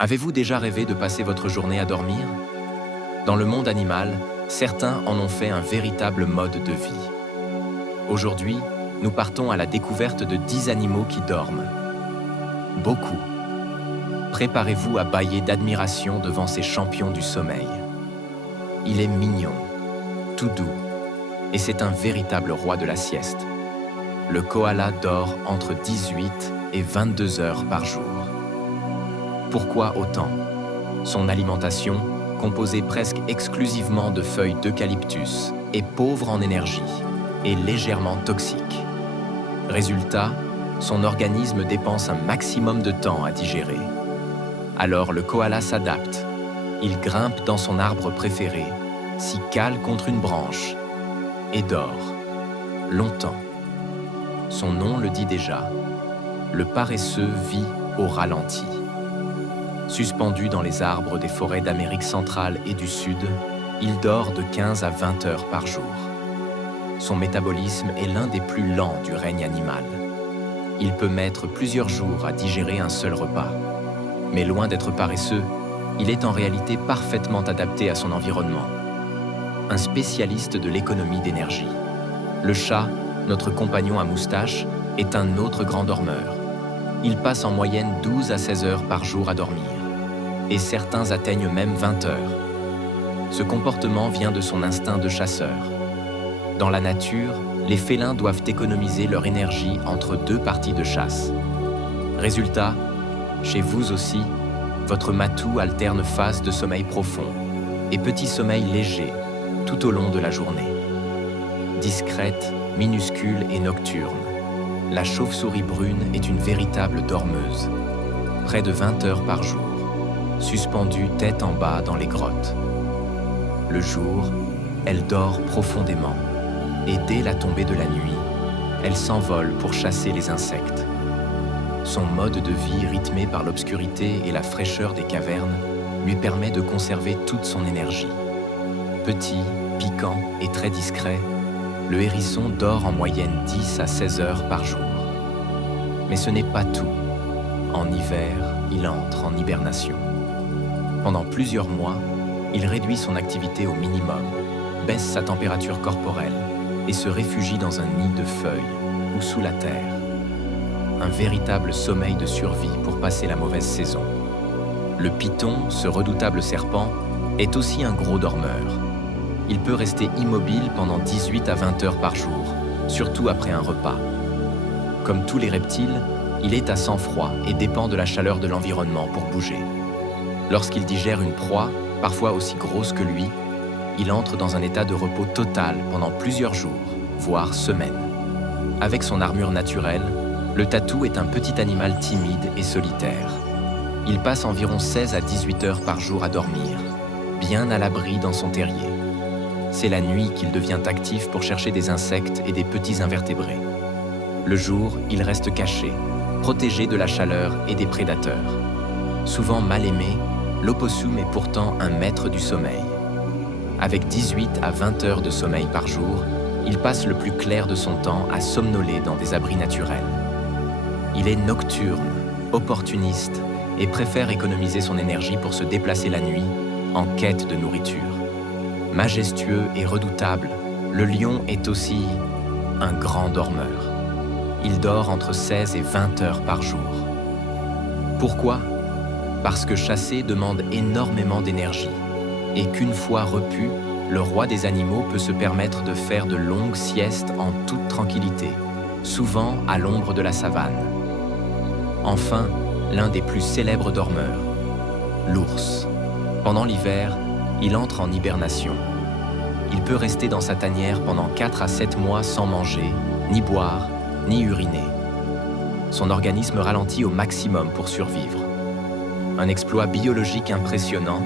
Avez-vous déjà rêvé de passer votre journée à dormir? Dans le monde animal, certains en ont fait un véritable mode de vie. Aujourd'hui, nous partons à la découverte de 10 animaux qui dorment. Beaucoup. Préparez-vous à bâiller d'admiration devant ces champions du sommeil. Il est mignon, tout doux, et c'est un véritable roi de la sieste. Le koala dort entre 18 et 22 heures par jour. Pourquoi autant? Son alimentation, composée presque exclusivement de feuilles d'eucalyptus, est pauvre en énergie et légèrement toxique. Résultat, son organisme dépense un maximum de temps à digérer. Alors le koala s'adapte. Il grimpe dans son arbre préféré, s'y cale contre une branche et dort. Longtemps. Son nom le dit déjà. Le paresseux vit au ralenti. Suspendu dans les arbres des forêts d'Amérique centrale et du Sud, il dort de 15 à 20 heures par jour. Son métabolisme est l'un des plus lents du règne animal. Il peut mettre plusieurs jours à digérer un seul repas. Mais loin d'être paresseux, il est en réalité parfaitement adapté à son environnement. Un spécialiste de l'économie d'énergie. Le chat, notre compagnon à moustache, est un autre grand dormeur. Il passe en moyenne 12 à 16 heures par jour à dormir. Et certains atteignent même 20 heures. Ce comportement vient de son instinct de chasseur. Dans la nature, les félins doivent économiser leur énergie entre deux parties de chasse. Résultat, chez vous aussi, votre matou alterne phase de sommeil profond et petit sommeil léger tout au long de la journée. Discrète, minuscule et nocturne, la chauve-souris brune est une véritable dormeuse. Près de 20 heures par jour, suspendue tête en bas dans les grottes. Le jour, elle dort profondément et dès la tombée de la nuit, elle s'envole pour chasser les insectes. Son mode de vie rythmé par l'obscurité et la fraîcheur des cavernes lui permet de conserver toute son énergie. Petit, piquant et très discret, le hérisson dort en moyenne 10 à 16 heures par jour. Mais ce n'est pas tout. En hiver, il entre en hibernation. Pendant plusieurs mois, il réduit son activité au minimum, baisse sa température corporelle et se réfugie dans un nid de feuilles ou sous la terre. Un véritable sommeil de survie pour passer la mauvaise saison. Le python, ce redoutable serpent, est aussi un gros dormeur. Il peut rester immobile pendant 18 à 20 heures par jour, surtout après un repas. Comme tous les reptiles, il est à sang-froid et dépend de la chaleur de l'environnement pour bouger. Lorsqu'il digère une proie, parfois aussi grosse que lui, il entre dans un état de repos total pendant plusieurs jours, voire semaines. Avec son armure naturelle, le tatou est un petit animal timide et solitaire. Il passe environ 16 à 18 heures par jour à dormir, bien à l'abri dans son terrier. C'est la nuit qu'il devient actif pour chercher des insectes et des petits invertébrés. Le jour, il reste caché, protégé de la chaleur et des prédateurs. Souvent mal aimé, l'opossum est pourtant un maître du sommeil. Avec 18 à 20 heures de sommeil par jour, il passe le plus clair de son temps à somnoler dans des abris naturels. Il est nocturne, opportuniste et préfère économiser son énergie pour se déplacer la nuit en quête de nourriture. Majestueux et redoutable, le lion est aussi un grand dormeur. Il dort entre 16 et 20 heures par jour. Pourquoi? Parce que chasser demande énormément d'énergie et qu'une fois repu, le roi des animaux peut se permettre de faire de longues siestes en toute tranquillité, souvent à l'ombre de la savane. Enfin, l'un des plus célèbres dormeurs, l'ours. Pendant l'hiver, il entre en hibernation. Il peut rester dans sa tanière pendant 4 à 7 mois sans manger, ni boire, ni uriner. Son organisme ralentit au maximum pour survivre. Un exploit biologique impressionnant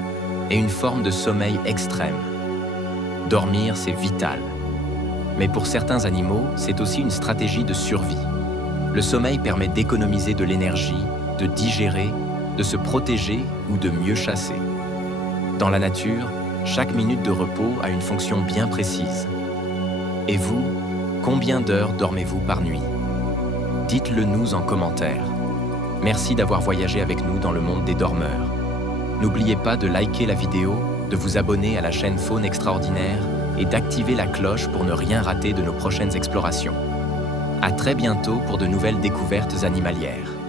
et une forme de sommeil extrême. Dormir, c'est vital. Mais pour certains animaux, c'est aussi une stratégie de survie. Le sommeil permet d'économiser de l'énergie, de digérer, de se protéger ou de mieux chasser. Dans la nature, chaque minute de repos a une fonction bien précise. Et vous, combien d'heures dormez-vous par nuit? Dites-le nous en commentaire. Merci d'avoir voyagé avec nous dans le monde des dormeurs. N'oubliez pas de liker la vidéo, de vous abonner à la chaîne Faune Extraordinaire et d'activer la cloche pour ne rien rater de nos prochaines explorations. À très bientôt pour de nouvelles découvertes animalières.